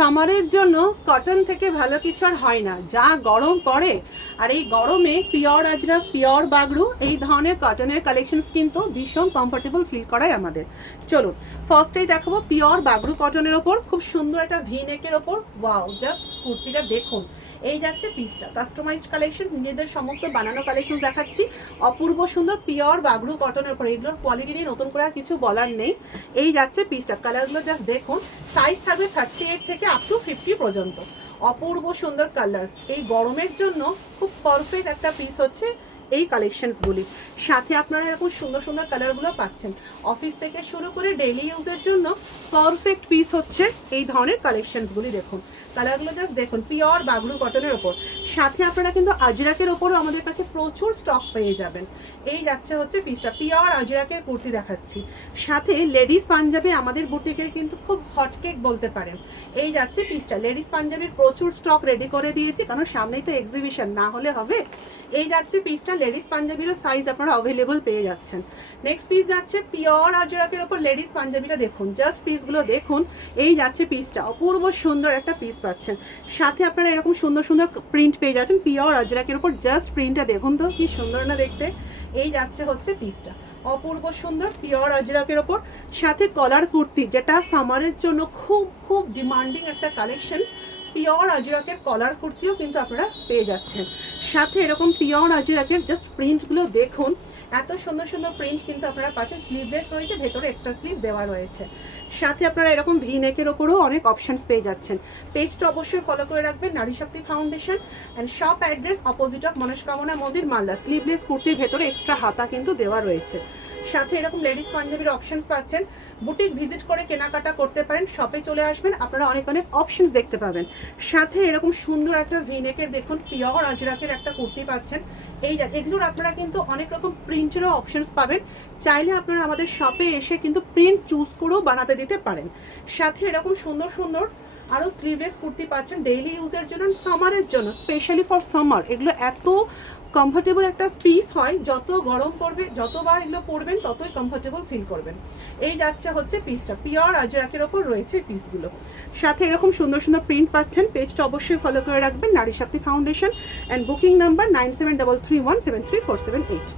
সামারের জন্য কটন থেকে ভালো কিছু আর হয় না, যা গরম পড়ে। আর এই গরমে পিওর আজরাক, পিওর বাগড়ু এই ধরনের কটনের কালেকশনস কিন্তু ভীষণ কমফোর্টেবল ফিল করায় আমাদের। চলুন ফার্স্টেই দেখাবো পিওর বাগড়ু কটনের ওপর খুব সুন্দর একটা ভি নেকের ওপর। ওয়াও, জাস্ট কুর্তিটা দেখুন। এই যাচ্ছে পিসটা, কাস্টমাইজড কালেকশন, নিজেদের সমস্ত বানানো কালেকশন দেখাচ্ছি। অপূর্ব সুন্দর পিওর বাগড়ু কটনের উপর, এগুলোর কোয়ালিটি নিয়ে নতুন করে আর কিছু বলার নেই। এই যাচ্ছে পিসটা, কালারগুলো জাস্ট দেখুন। সাইজ থাকবে 38 থেকে আপ টু 50 পর্যন্ত। অপূর্ব সুন্দর কালার, এই গরমের জন্য খুব পারফেক্ট একটা পিস হচ্ছে এই কালেকশনসগুলি। সাথে আপনারা এরকম সুন্দর সুন্দর কালারগুলো পাচ্ছেন। অফিস থেকে শুরু করে ডেইলি ইউজের জন্য পারফেক্ট পিস হচ্ছে এই ধরনের কালেকশনসগুলি। দেখুন কালারগুলো জাস্ট দেখুন, পিওর বাগড়ু কটনের ওপর। সাথে আপনারা কিন্তু আজরাকের ওপরও আমাদের কাছে প্রচুর স্টক পেয়ে যাবেন। এই যাচ্ছে হচ্ছে পিসটা, পিওর আজরাকের কুর্তি দেখাচ্ছি। সাথে লেডিস পাঞ্জাবি আমাদের বুটিকের কিন্তু খুব হটকেক বলতে পারেন। এই যাচ্ছে পিসটা, লেডিস পাঞ্জাবির প্রচুর স্টক রেডি করে দিয়েছি, কারণ সামনেই তো এক্সিবিশন, না হলে হবে। এই যাচ্ছে পিসটা, লেডিস পাঞ্জাবিরও সাইজ আপনারা অ্যাভেলেবল পেয়ে যাচ্ছেন। নেক্সট পিস যাচ্ছে পিওর আজরাকের ওপর লেডিস পাঞ্জাবিটা দেখুন, জাস্ট পিসগুলো দেখুন। এই যাচ্ছে পিসটা, অপূর্ব সুন্দর একটা পিস পাচ্ছেন। সাথে আপনারা এরকম সুন্দর সুন্দর প্রিন্ট পেয়ে যাচ্ছেন পিওর আজরাকের ওপর। জাস্ট প্রিন্টটা দেখুন তো কি সুন্দর না দেখতে। এই যাচ্ছে হচ্ছে পিসটা, অপূর্ব সুন্দর পিওর আজরাকের ওপর। সাথে কলার কুর্তি, যেটা সামারের জন্য খুব খুব ডিমান্ডিং একটা কালেকশন। পিওর আজরাকের কলার কুর্তিও কিন্তু আপনারা পেয়ে যাচ্ছেন। সাথে এরকম পিওর আজরাকের জাস্ট প্রিন্টগুলো দেখুন, এত সুন্দর সুন্দর প্রিন্ট কিন্তু আপনারা পাচ্ছেন। স্লিভলেস রয়েছে, ভেতরে এক্সট্রা স্লিভ দেওয়া রয়েছে। সাথে আপনারা এরকম ভি নেকের ওপরেও অনেক অপশনস পেয়ে যাচ্ছেন। পেজটা অবশ্যই ফলো করে রাখবেন, Nari Shakti foundation and shop address opposite of Manokamana Mandir, Malda. Sleeveless কুর্তির ভেতরে এক্সট্রা হাতা কিন্তু দেওয়া রয়েছে। সাথে এরকম লেডিস পাঞ্জাবির অপশনস পাচ্ছেন। বুটিক ভিজিট করে কেনাকাটা করতে পারেন, শপে চলে আসবেন, আপনারা অনেক অনেক অপশনস দেখতে পাবেন। সাথে এরকম সুন্দর একটা ভি নেকের দেখুন পিওর আজরাকের একটা কুর্তি পাচ্ছেন। এগুলোর আপনারা কিন্তু অনেক রকম প্রিন্টেরও অপশনস পাবেন। চাইলে আপনারা আমাদের শপে এসে কিন্তু প্রিন্ট চুজ করেও বানাতে দিতে পারেন। সাথে এরকম সুন্দর সুন্দর আরও স্লিভলেস কুর্তি পাচ্ছেন ডেইলি ইউজের জন্য, সামারের জন্য, স্পেশালি ফর সামার। এগুলো এত কমফোর্টেবল একটা পিস হয়, যত গরম পড়বে, যতবার এগুলো পরবেন ততই কমফোর্টেবল ফিল করবেন। এই যাচ্ছে হচ্ছে পিসটা, পিওর আজরাকের ওপর রয়েছে পিসগুলো। সাথে এরকম সুন্দর সুন্দর প্রিন্ট পাচ্ছেন। পেজটা অবশ্যই ফলো করে রাখবেন, Nari Shakti foundation, and booking number 9733173478।